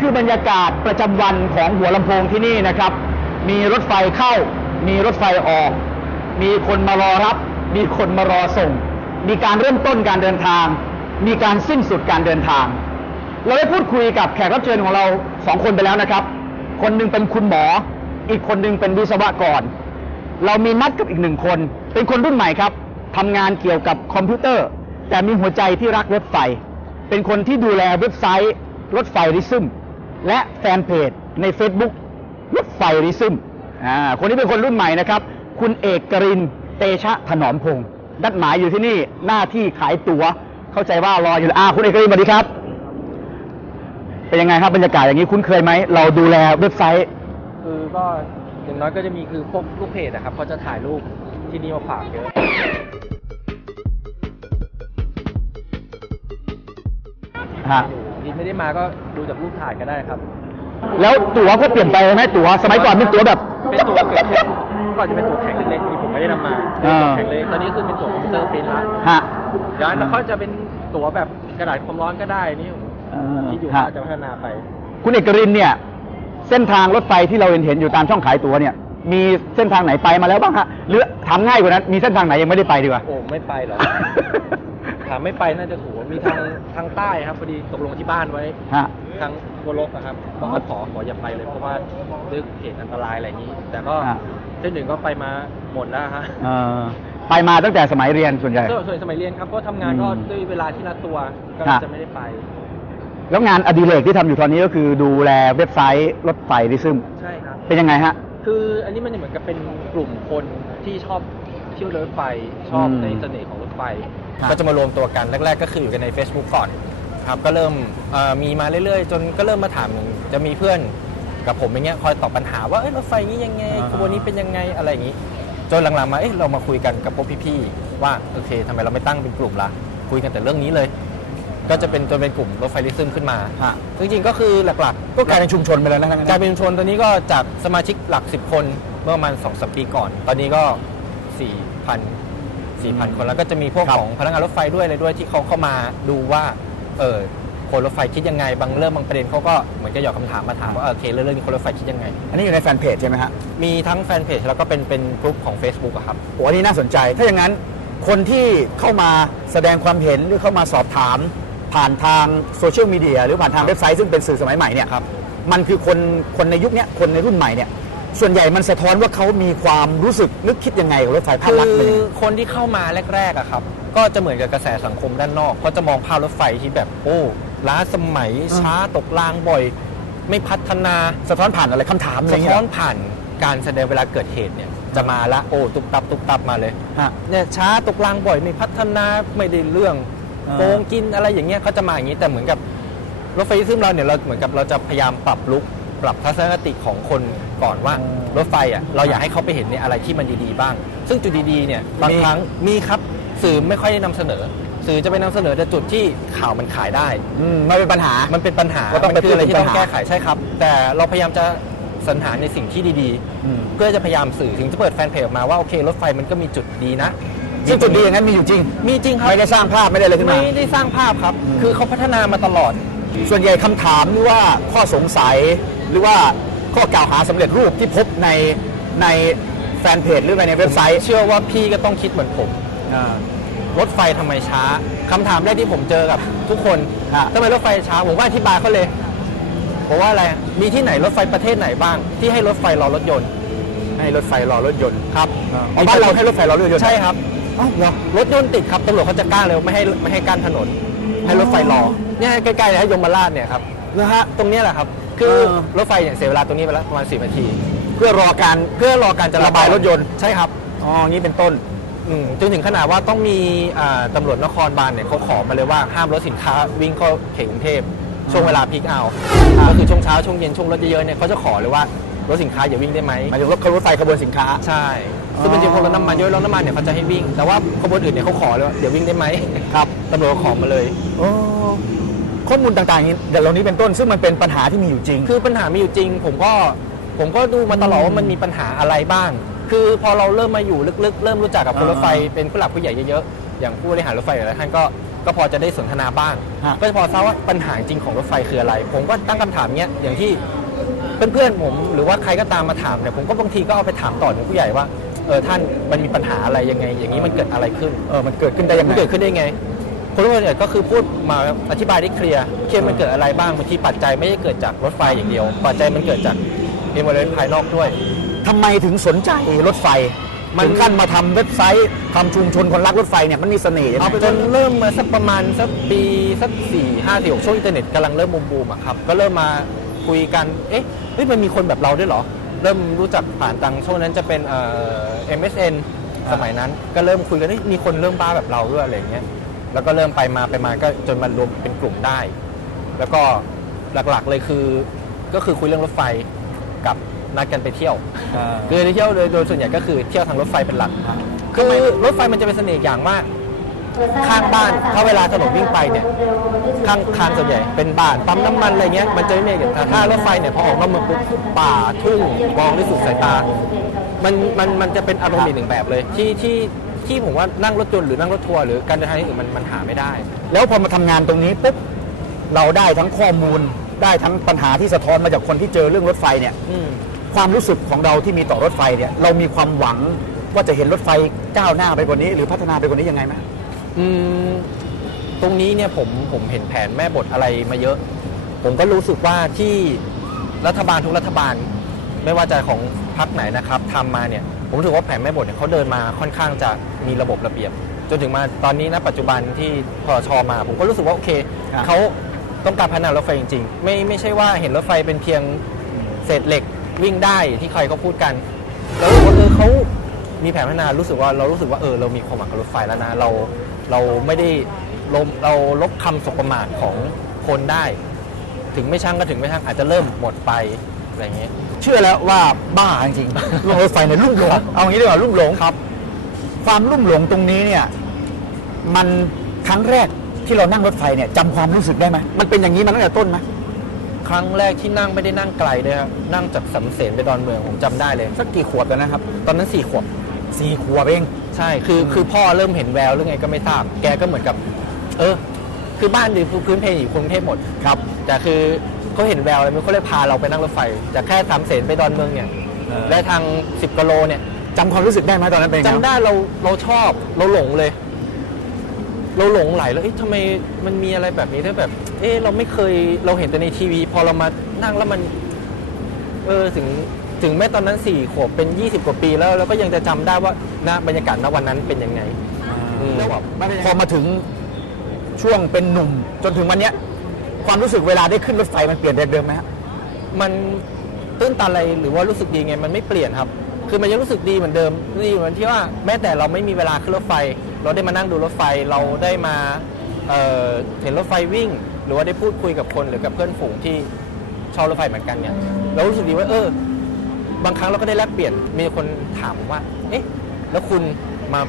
คือบรรยากาศประจำวันของหัวลำโพงที่นี่นะครับ มีรถไฟเข้า มีรถไฟออก มีคนมารอรับ มีคนมารอส่ง มีการเริ่มต้นการเดินทาง มีการสิ้นสุดการเดินทาง เราได้พูดคุยกับแขกรับเชิญของเราสองคนไปแล้วนะครับ คนหนึ่งเป็นคุณหมอ อีกคนหนึ่งเป็นวิศวกร เรามีนัดกับอีกหนึ่งคน เป็นคนรุ่นใหม่ครับทำงานเกี่ยวกับคอมพิวเตอร์ แต่มีหัวใจที่รักรถไฟ เป็นคนที่ดูแลเว็บไซต์รถไฟริซึม และแฟนเพจใน Facebook รถไฟริซึมอ่าคนนี้เป็นคนรุ่นใหม่นะครับ คุณเอกกรินทร์เตชะถนอมพงศ์นัดหมายอยู่ที่นี่หน้าที่ขายตัว๋ว เข้าใจว่ารออยู่แล้วอ่าคุณเอกกรินทร์สวัสดีครับ เป็นยังไงครับบรรยากาศอย่างนี้คุ้นเคยไหม เราดูแลเว็บไซต์ คือก็อย่างน้อยก็จะมีคือพวกลูกเพจนะครับเขาจะถ่ายรูปที่นี่มาฝากเยอะ ฮะที่ ไม่ได้มาก็ดูจากรูปถ่ายก็ได้ครับ แล้วตั๋วก็เปลี่ยนไปไหมตั๋วสมัยก่อนเป็นตั๋วแบบ เป็นตัวเกิดขึ้นก่อนจะเป็นตัวแข็งเล็กๆที่ผมไม่ได้นำมาเป็นตัวแข็งเล็กตอนนี้คือเป็นตัวคอมพิวเตอร์เป็นละฮะเดี๋ยวแล้วเขาจะเป็นตัวแบบกระดาษความร้อนก็ได้นี่เอ่อที่อยู่ฮะว่าจะพัฒนาไป คุณเอกรินทร์เนี่ย เส้นทางรถไฟที่เราเห็นเห็นอยู่ตามช่องขายตั๋วเนี่ย มีเส้นทางไหนไปมาแล้วบ้างฮะหรือถามง่ายกว่านั้นมีเส้นทางไหนยังไม่ได้ไปดีกว่าโอ้ไม่ไปหรอก ถามไม่ไปน่าจะถูกมีทางทางใต้ครับพอดีตกลงที่บ้านไว้ ฮะ ทางกัวลกนะครับบอกว่าขอขออย่าไปเลยเพราะว่าเรื่องเหตุอันตรายอะไรอย่างนี้ แต่ก็อ่าเส้นหนึ่งก็ไปมาหมดแล้วฮะเอ่อไปมาตั้งแต่สมัยเรียนส่วนใหญ่ ส่วนส่วนสมัยเรียนครับก็ทำงานก็อืมด้วยเวลาที่ละตัวก็ฮะจะไม่ได้ไป แล้วงานอดิเรกที่ทำอยู่ตอนนี้ก็คือดูแลเว็บไซต์รถไฟริซึมใช่ครับ เป็นยังไงฮะ คืออันนี้มันเหมือนกับเป็นกลุ่มคนที่ชอบเที่ยวรถไฟชอบอืมในเสน่ห์ของรถไฟครับ ก็จะมารวมตัวกันแรก ๆ ก็คืออยู่กันใน Facebook ก่อนครับก็เริ่มเอ่อมีมาเรื่อยๆ จนก็เริ่มมาถามจะมีเพื่อนกับผมอย่างเงี้ยคอยตอบปัญหาว่าเอ้ยรถไฟนี้ยังไงอ่าขบวนนี้เป็นยังไงอะไรอย่างงี้ จนหลังๆมาเอ้ยเรามาคุยกันกับพวกพี่ๆว่าโอเคทำไมเราไม่ตั้งเป็นกลุ่มละคุยกันแต่เรื่องนี้เลย ก็จะเป็นจนเป็นกลุ่มรถไฟลิซึมขึ้นมาฮะ จริงๆก็คือหลักๆ ก็กลายเป็นชุมชนไปแล้วนะทั้งนั้นกลายเป็นชุมชนตอนนี้ก็จากสมาชิกหลัก 10 คนเมื่อประมาณ2อสปีก่อน ตอนนี้ก็ 4,000 4,000 คนแล้วก็จะมีพวกครับของพนักงานรถไฟด้วยอะไรด้วยที่เขาเข้ามาดูว่าเออคนรถไฟคิดยังไงบางเรื่องบางประเด็นเขาก็เหมือนจะหยอกคำถามมาถามว่าเออโอเคเรื่องนี้คนรถไฟคิดยังไง อันนี้อยู่ในแฟนเพจใช่ไหมฮะมีทั้งแฟนเพจแล้วก็เป็นเป็นกลุ่มของ Facebook อะครับโอ้อันนี้น่าสนใจ ถ้าอย่างนั้นคนที่เข้ามาแสดงความเห็นหรือเข้ามาสอบถาม ผ่านทางโซเชียลมีเดียหรือผ่านทางเว็บไซต์ซึ่งเป็นสื่อสมัยใหม่เนี่ยครับมันคือคนคนในยุคเนี้ยคนในรุ่นใหม่เนี่ย ส่วนใหญ่มันสะท้อนว่าเขามีความรู้สึกนึกคิดยังไงกับรถไฟภาพคืลักษณ์เป็นอยังไง คนที่เข้ามาแรกๆอะครับ ก็จะเหมือนกับกระแสสังคมด้านนอกเขาจะมองภาพรถไฟที่แบบโอ้ล้าสมัยอืม ช้าตกรางบ่อย ไม่พัฒนาสะท้อนผ่านอะไรคำถามอะไรอสะย่างเงี้ท้ยอนผ่านการแสดงเวลาเกิดเหตุเนี่ยจะมาละโอ้ตุบตับตุบตับมาเลยฮะ เนี่ยช้าตกรางบ่อยไม่พัฒนาไม่ได้เรื่องอ่า โกงกินอะไรอย่างเงี้ยเขาจะมาอย่างนี้แต่เหมือนกับรถไฟซึ่งเราเนี่ยเราเหมือนกับเราจะพยายามปรับลุก ปรับทัศนคติของคนก่อนว่าอืมรถไฟอะเราอยากให้เขาไปเห็นในอะไรที่มันดีๆบ้าง ซึ่งจุดดีๆเนี่ยบางมีครั้งมีครับสื่อไม่ค่อยได้นำเสนอ สื่อจะไปนำเสนอแต่จุดที่ข่าวมันขายได้อืมไม่เป็นปัญหามันเป็นปัญหาก็ต้องไปมันคืออะไรที่พูดถึต้องงปัญหาแก้ไขใช่ครับ แต่เราพยายามจะสรรหาในสิ่งที่ดีอืมๆเพื่อจะพยายามสื่อถึงจะเปิดแฟนเพจออกมาว่าโอเค รถไฟมันก็มีจุดดีนะซึ่งจุดดีอย่างนั้นมีอยู่จริง มีจริงครับ ไม่ได้สร้างภาพไม่ได้อะไรขึ้นมาไม่ได้สร้างภาพครับอืมคือเขาพัฒนามาตลอด ส่วนใหญ่คำถามหรือว่าข้อสงสัย หรือว่าข้อกล่าวหาสำเร็จรูปที่พบในในแฟนเพจหรือในในเว็บไซต์ เชื่อว่าพี่ก็ต้องคิดเหมือนผมอ่ารถไฟทำไมช้าคำถามแรกที่ผมเจอกับทุกคนฮะทำไมรถไฟช้า ผมก็อธิบายเขาเลยบอกว่าอะไรมีที่ไหนรถไฟประเทศไหนบ้าง ที่ให้รถไฟรอรถยนต์ ให้รถไฟรอรถยนต์ครับอ๋อบ้านเราให้รถไฟรอรถยนต์ใช่ครับเอ้าเหรอรถยนต์ติดครับตำรวจเขาจะกล้าเลยไม่ให้ไม่ให้กั้นถนน ให้รถไฟรอเนี่ยใกล้ๆเลยให้ยมราชเนี่ยครับนะฮะตรงเนี้ยแหละครับ คือเออรถไฟเนี่ยเสียเวลาตรงนี้ไปแล้วประมาณ10นาที เพื่อรอการเพื่อรอการจระบายรถยนต์ใช่ครับอ๋ออย่างนี้เป็นต้นอืมจนถึงขนาดว่าต้องมีอ่าตำรวจนครบาลเนี่ยเขาขอมาเลยว่าห้ามรถสินค้าวิ่งเข้าเขตกรุงเทพช่วงเวลาพีคเอาก็คือช่วงเช้าช่วงเย็นช่วงรถเยอะๆเนี่ยเขาจะขอเลยว่ารถสินค้าอย่าวิ่งได้ไหมหมายถึงรถรถไฟขบวนสินค้าใช่ซึ่งเป็นจริงพวกรถน้ำมันเยอะรถน้ำมันเนี่ยเขาจะให้วิ่ง แต่ว่าขบวนอื่นเนี่ยเขาขอเลยว่าเดี๋ยววิ่งได้ไหมครับตำรวจขอมาเลยโอ้ ข้อมูลต่างๆอย่างนี้เดี๋ยวเหล่านี้เป็นต้น ซึ่งมันเป็นปัญหาที่มีอยู่จริง คือปัญหามีอยู่จริง ผมก็ผมก็ดูมาตลอดว่ามันมีปัญหาอะไรบ้าง คือพอเราเริ่มมาอยู่ลึกๆ เริ่มรู้จักกับคนรถไฟอ่าเป็นผู้หลักผู้ใหญ่เยอะๆ อย่างผู้บริหารรถไฟหลายๆท่านก็ก็พอจะได้สนทนาบ้างฮะก็จะพอทราบว่าปัญหาจริงของรถไฟคืออะไร ผมก็ตั้งคำถามเนี้ยอย่างที่เพื่อนๆผมหรือว่าใครก็ตามมาถามเนี่ยผมก็บางทีก็เอาไปถามต่อถึงผู้ใหญ่ว่าเออท่านมันมีปัญหาอะไรยังไง อย่างนี้มันเกิดอะไรขึ้นเออมันเกิดขึ้นได้ยังไงมันเกิดขึ้นได้ไง คนรุ่นเนี่ยก็คือพูดมาอธิบายได้เคลียร์เคลียร์มันเกิดอะไรบ้างบางทีปัจจัยไม่ได้เกิดจากรถไฟอย่างเดียว ปัจจัยมันเกิดจากเอเวอเรสภายนอกด้วย ทำไมถึงสนใจรถไฟ มันถึงขั้นมาทำเว็บไซต์ทำชุมชนคนรักรถไฟเนี่ยมันมีเสน่ห์ยังไงเอาจนเริ่มมาสักประมาณสักปีสักสี่ห้าสี่หกช่วงอินเทอร์เน็ตกำลังเริ่มบูมๆอะครับ ก็เริ่มมาคุยกัน เอ๊ะเฮ้ยมันมีคนแบบเราด้วยเหรอ เริ่มรู้จักผ่านตังช่วงนั้นจะเป็นเอ่อ MSN สมัยนั้นก็เริ่มคุยกันเฮ้ยมีคนเริ่มบ้าแบบเราด้วยอะไรอย่างเงี้ย แล้วก็เริ่มไปมาไปมาก็จนมารวมเป็นกลุ่มได้ แล้วก็หลักๆเลยคือก็คือคุยเรื่องรถไฟกับนัดกันไปเที่ยวอ่าคือไปเที่ยวโดยโดยส่วนใหญ่ก็คือเที่ยวทางรถไฟเป็นหลักคือรถไฟมันจะเป็นเสน่ห์อย่างว่าข้างบ้านถ้าเวลาถนนวิ่งไปเนี่ยข้างคานส่วนใหญ่เป็นบ้านปั๊มน้ำมันอะไรเงี้ยมันจะไม่มีอย่างแต่ถ้ารถไฟเนี่ยพอออกนอกเมืองปุ๊บป่าทุ่งมองด้วยสุดสายตา มันมันมันจะเป็นอารมณ์อีกหนึ่งแบบเลยที่ที่ ที่ผมว่านั่งรถยนต์หรือนั่งรถทัวร์หรือการเดินทางที่อื่นมันมันหาไม่ได้ แล้วพอมาทำงานตรงนี้ปุ๊บเราได้ทั้งข้อมูล ได้ทั้งปัญหาที่สะท้อนมาจากคนที่เจอเรื่องรถไฟเนี่ย อืม ความรู้สึกของเราที่มีต่อรถไฟเนี่ยเรามีความหวังว่าจะเห็นรถไฟก้าวหน้าไปกว่านี้ หรือพัฒนาไปกว่านี้ยังไงไหม อืมตรงนี้เนี่ยผมผมเห็นแผนแม่บทอะไรมาเยอะ ผมก็รู้สึกว่าที่รัฐบาลทุกรัฐบาล ไม่ว่าจะของพรรคไหนนะครับทำมาเนี่ย ผมรู้สึกว่าแผนแม่บทเนี่ยเขาเดินมาค่อนข้างจะมีระบบระเบียบ จนถึงมาตอนนี้นะปัจจุบันที่พอชอมา ผมก็รู้สึกว่าโอเคครับ เขาต้องการพัฒนารถไฟจริง ๆ ไม่ไม่ใช่ว่าเห็นรถไฟเป็นเพียงเศษเหล็กวิ่งได้ที่ใครก็พูดกันแล้วรู้สึกว่าเออเขามีแผนพัฒนารู้สึกว่าเรารู้สึกว่าเออเรามีความหวังกับรถไฟแล้วนะเราเราไม่ได้ลมเราลบคำสบประมาทของคนได้ ถึงไม่ช่างก็ถึงไม่ช่างอาจจะเริ่มหมดไปอะไรอย่างเงี้ย เชื่อแล้วว่าบ้าจริงๆเรื่องรถไฟเนี่ยลุ่มหลง เอางี้ดีกว่าลุ่มหลงครับ ความลุ่มหลงตรงนี้เนี่ย มันครั้งแรกที่เรานั่งรถไฟเนี่ยจำความรู้สึกได้ไหมมันเป็นอย่างนี้มาตั้งแต่ต้นไหมครั้งแรกที่นั่งไม่ได้นั่งไกลเลยครับนั่งจากสำเสนไปดอนเมืองผมจำได้เลย สักกี่ขวบแล้วนะครับ ตอนนั้นสี่ขวบ สี่ขวบเอง ใช่ คือ คือพ่อเริ่มเห็นแววหรือไงก็ไม่ทราบ แกก็เหมือนกับ เออ คือบ้านอยู่พื้นเพอยู่กรุงเทพหมด ครับ แต่คือ เขาเห็นแววอะไรมันเขาเลยพาเราไปนั่งรถไฟจากแค่สามเสนไปดอนเมืองเนี่ยเออ และทาง 10กิโลเนี่ยจำความรู้สึกได้ไหมตอนนั้นเป็นไงจำได้เราเราชอบเราหลงเลย เราหลงไหลแล้วเอ๊ะทำไมมันมีอะไรแบบนี้ถ้าแบบ เอ๊ะเราไม่เคยเราเห็นแต่ในทีวี พอเรามานั่งแล้วมัน เออถึงถึงแม้ตอนนั้นสี่ขวบเป็น20กว่าปีแล้วเราก็ยังจะจำได้ว่าณบรรยากาศณวันนั้นเป็นยังไง อืม แล้วแบบพอมาถึงช่วงเป็นหนุ่มจนถึงวันเนี้ย ความรู้สึกเวลาได้ขึ้นรถไฟมันเปลี่ยนจากเดิมไหมฮะมันตื้นตันอะไรหรือว่ารู้สึกดีไงมันไม่เปลี่ยนครับ คือมันยังรู้สึกดีเหมือนเดิมดีเหมือนที่ว่าแม้แต่เราไม่มีเวลาขึ้นรถไฟ เราได้มานั่งดูรถไฟเราได้มาเอ่อเห็นรถไฟวิ่ง หรือว่าได้พูดคุยกับคนหรือกับเพื่อนฝูงที่ชอบรถไฟเหมือนกันเนี่ยเรารู้สึกดีว่าเออ บางครั้งเราก็ได้แลกเปลี่ยนมีคนถามว่า เอ๊ะ แล้วคุณมา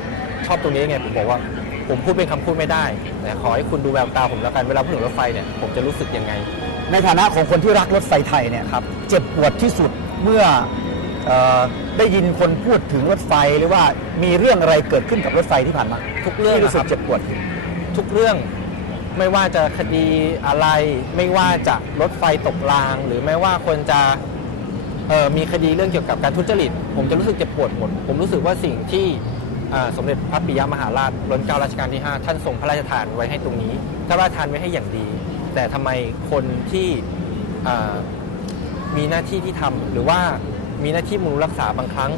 ชอบตรงนี้ยังไงผมบอกว่า ผมพูดเป็นคำพูดไม่ได้แต่ขอให้คุณดูแววตาผมแล้วกันเวลาพูดถึงรถไฟเนี่ยผมจะรู้สึกยังไง ในฐานะของคนที่รักรถไฟไทยเนี่ยครับเจ็บปวดที่สุดเมื่อเออได้ยินคนพูดถึงรถไฟหรือว่ามีเรื่องอะไรเกิดขึ้นกับรถไฟที่ผ่านมาทุกเรื่องที่รู้สึนะคกรับ เจ็บปวด ทุกเรื่องไม่ว่าจะคดีอะไร ไม่ว่าจะรถไฟตกราง หรือไม่ว่าคนจะเอ่อมีคดีเรื่องเกี่ยวกับการทุจริต ผมจะรู้สึกเจ็บปวดหมดผมรู้สึกว่าสิ่งที่อ่า สมเด็จพระปิยมหาราชรัชกาลรัชกาลที่ 5 ท่านทรงพระราชทานไว้ให้ตรงนี้พระราชทานไว้ให้อย่างดี แต่ทำไมคนที่มีหน้าที่ที่ทำหรือว่ามีหน้าที่มูลรักษาบางครั้ง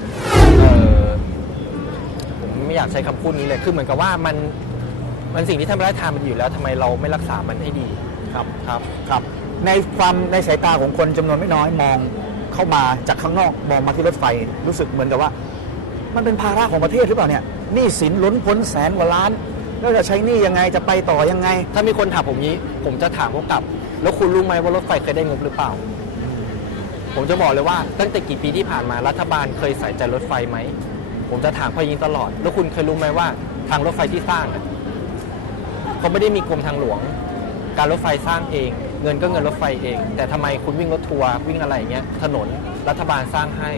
ผมไม่อยากใช้คำพูดนี้เลยคือเหมือนกับว่ามันมันสิ่งที่ท่านพระราชทานมันอยู่แล้วทำไมเราไม่รักษามันให้ดีครับครับครับ ในความในสายตาของคนจำนวนไม่น้อยมองเข้ามาจากข้างนอกมองมาที่รถไฟ รู้สึกเหมือนกับว่า มันเป็นภาระของประเทศหรือเปล่าเนี่ยหนี้สินล้นพ้นแสนกว่าล้าน แล้วจะใช้หนี้ยังไงจะไปต่อยังไง ถ้ามีคนถามผมนี้ ผมจะถามเขากลับ แล้วคุณรู้ไหมว่ารถไฟเคยได้งบหรือเปล่า ผมจะบอกเลยว่า ตั้งแต่กี่ปีที่ผ่านมารัฐบาลเคยใส่ใจรถไฟไหม ผมจะถามเขาอยางตลอด แล้วคุณเคยรู้ไหมว่า ทางรถไฟที่สร้างเขาไม่ได้มีกรมทางหลวง การรถไฟสร้างเอง เงินก็เงินรถไฟเอง แต่ทำไมคุณวิ่งรถทัวร์วิ่งอะไรอย่างเงี้ยถนนรัฐบาลสร้างให้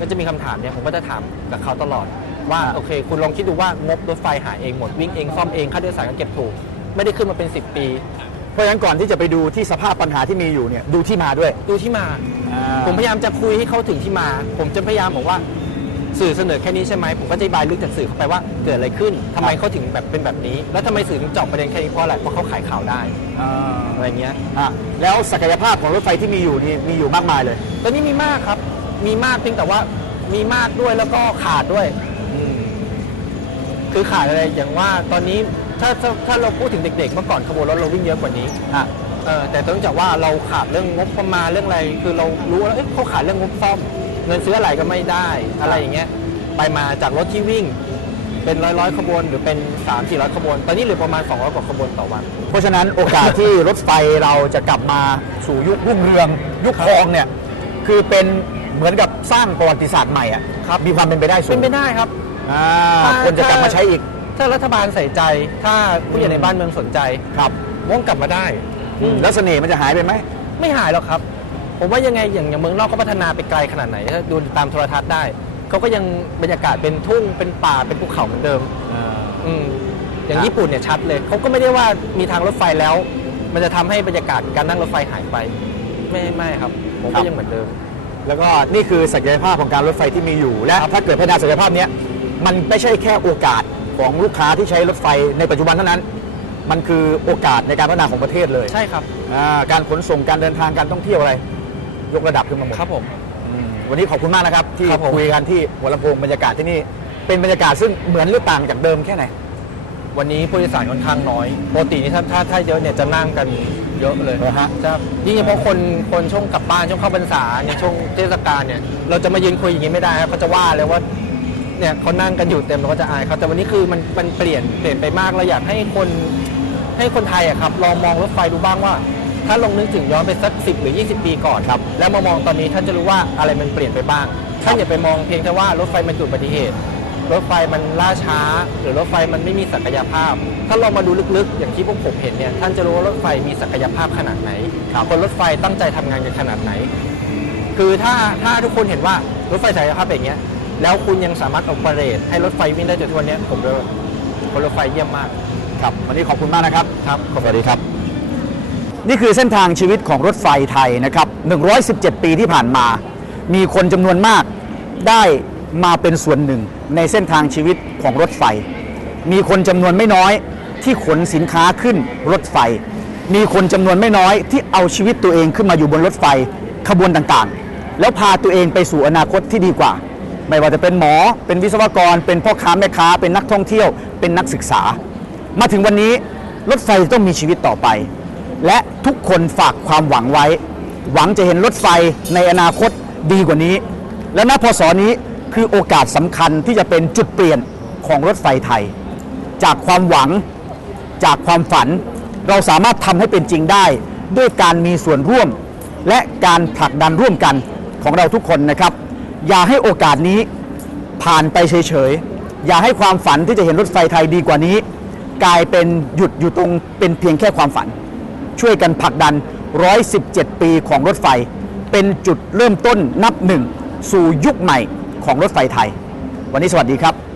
ก็จะมีคำถามเนี่ยผมก็จะถามกับเขาตลอด ว่าโอเค คุณลองคิดดูว่างบรถไฟหาเองหมดวิ่งเองซ่อมเองค่าโดยสารก็เก็บถูก ไม่ได้ขึ้นมาเป็น 10 ปี เพราะฉะนั้นก่อนที่จะไปดูที่สภาพปัญหาที่มีอยู่เนี่ยดูที่มาด้วย ดูที่มา ผมพยายามจะคุยให้เขาถึงที่มา ผมจะพยายามบอกว่าสื่อเสนอแค่นี้ใช่ไหมผมก็จะอธิบายลึกจากสื่อเข้าไปว่าเกิดอะไรขึ้นทำไมเขาถึงแบบเป็นแบบนี้ แล้วทำไมสื่อถึงเจาะประเด็นแค่นี้เพราะอะไรเพราะเขาขายข่าวได้อะไรเงี้ย อะแล้วศักยภาพของรถไฟที่มีอยู่นี่มีอยู่มากมายเลย ตอนนี้มีมากครับ มีมากเพียงแต่ว่ามีมากด้วยแล้วก็ขาดด้วยคือขาดอะไรอย่างว่าตอนนี้ถ้าถ้าถ้าเราพูดถึงเด็กๆเมื่อก่อนขบวนรถเราวิ่งเยอะกว่านี้อะเออแต่เนื่องจากว่าเราขาดเรื่องงบประมาณเรื่องอะไร คือเรารู้ว่าเอ้ยเขาขาดเรื่องงบซ่อม เงินซื้ออะไรก็ไม่ได้อะไรอย่างเงี้ยไปมาจากรถที่วิ่ง เป็นร้อยร้อยๆขบวนหรือเป็น3 4 0 0ขบวน ตอนนี้เหลือประมาณ200กว่าขบวนต่อวัน เพราะฉะนั้นโอกาสที่รถไฟเราจะกลับมาสู่ยุครุ่งเรือง ยุคทองเนี่ย คือเป็น เหมือนกับสร้างประวัติศาสตร์ใหม่อะครับมีความเป็นไปได้สูเป็งนไปได้ครับ อ่าถ้าคนจะกลับมาใช้อีกถ้ารัฐบาลใส่ใจ ถ้าผู้ใหญ่ในบ้านเมืองสนใจครับว่องกลับมาได้ อืมแล้วเสน่ห์มันจะหายไปไหม ไม่หายหรอกครับ ผมว่ายังไงอย่างอย่างเมืองนอกก็พัฒนาไปไกลขนาดไหนถ้าดูตามโทรทัศน์ได้ เขาก็ยังบรรยากาศเป็นทุ่งเป็นป่าเป็นภูเขาเหมือนเดิม อืมอย่างครับ ญี่ปุ่นเนี่ยชัดเลยเขาก็ไม่ได้ว่ามีทางรถไฟแล้ว มันจะทำให้บรรยากาศการนั่งรถไฟหายไป ไม่ไม่ครับ ผมก็ยังเหมือนเดิม แล้วก็นี่คือศักยภาพของการรถไฟที่มีอยู่ และถ้าเกิดพัฒนาศักยภาพเนี้ยมันไม่ใช่แค่โอกาสของลูกค้าที่ใช้รถไฟในปัจจุบันเท่านั้น มันคือโอกาสในการพัฒนาของประเทศเลยใช่ครับอ่าการขนส่งการเดินทางการท่องเที่ยวอะไร ยกระดับขึ้นมาหมดครับผม อืมวันนี้ขอบคุณมากนะครับ ที่ครับผม คุยกันที่หัวลำโพงบรรยากาศที่นี่เป็นบรรยากาศซึ่งเหมือนหรือต่างจากเดิมแค่ไหนวันนี้ผู้โดยสารค่อนข้างน้อยปกตินี่ถ้าถ้าถ้าเยอะเนี่ยจะนั่งกัน เยอะเลยเหรอฮะจะยิ่งเฉพาะคนคนช่วงกลับบ้านช่วงเข้าพรรษาในช่วงเทศกาลเนี่ยเราจะมายืนคุยอย่างนี้ไม่ได้ครับเขาจะว่าเลยว่าเนี่ยเขานั่งกันอยู่เต็มเราก็จะอายเขาแต่วันนี้คือมันมันเปลี่ยนเปลี่ยนไปมากเราอยากให้คนให้คนไทยอะครับลองมองรถไฟดูบ้างว่า ถ้าลองนึกถึงย้อนไปสักสิหรือ 20 ปีก่อนครับ แล้วมามองตอนนี้ท่านจะรู้ว่าอะไรมันเปลี่ยนไปบ้างท่านอย่าไปมองเพียงแค่ว่ารถไฟมันเกิดอุบัติเหตุ รถไฟมันล่าช้า หรือรถไฟมันไม่มีศักยภาพ ถ้าลองมาดูลึกๆ อย่างที่พวกผมเห็นเนี่ยท่านจะรู้ว่ารถไฟมีศักยภาพขนาดไหนคนรถไฟตั้งใจทำงานกันขนาดไหน คือถ้าถ้าทุกคนเห็นว่ารถไฟศักยภาพแบบเนี้ยแล้วคุณยังสามารถออกเปเรตให้รถไฟวิ่งได้จนทุกวันเนี้ยผมเลยว่าคนรถไฟเยี่ยมมากครับวันนี้ขอบคุณมากนะครับครับสวัสดีครับ นี่คือเส้นทางชีวิตของรถไฟไทยนะครับ 117 ปีที่ผ่านมา มีคนจำนวนมากได้ มาเป็นส่วนหนึ่งในเส้นทางชีวิตของรถไฟ มีคนจำนวนไม่น้อยที่ขนสินค้าขึ้นรถไฟ มีคนจำนวนไม่น้อยที่เอาชีวิตตัวเองขึ้นมาอยู่บนรถไฟขบวนต่างๆ แล้วพาตัวเองไปสู่อนาคตที่ดีกว่า ไม่ว่าจะเป็นหมอ เป็นวิศวกร เป็นพ่อค้าแม่ค้า เป็นนักท่องเที่ยว เป็นนักศึกษา มาถึงวันนี้รถไฟต้องมีชีวิตต่อไป และทุกคนฝากความหวังไว้ หวังจะเห็นรถไฟในอนาคตดีกว่านี้ และณพศนี้ คือโอกาสสำคัญที่จะเป็นจุดเปลี่ยนของรถไฟไทย จากความหวัง จากความฝัน เราสามารถทำให้เป็นจริงได้ ด้วยการมีส่วนร่วม และการผลักดันร่วมกันของเราทุกคนนะครับ อย่าให้โอกาสนี้ผ่านไปเฉยๆ อย่าให้ความฝันที่จะเห็นรถไฟไทยดีกว่านี้ กลายเป็นหยุดอยู่ตรงเป็นเพียงแค่ความฝัน ช่วยกันผลักดัน 117 ปีของรถไฟ เป็นจุดเริ่มต้นนับหนึ่งสู่ยุคใหม่ ของรถไฟไทย วันนี้สวัสดีครับ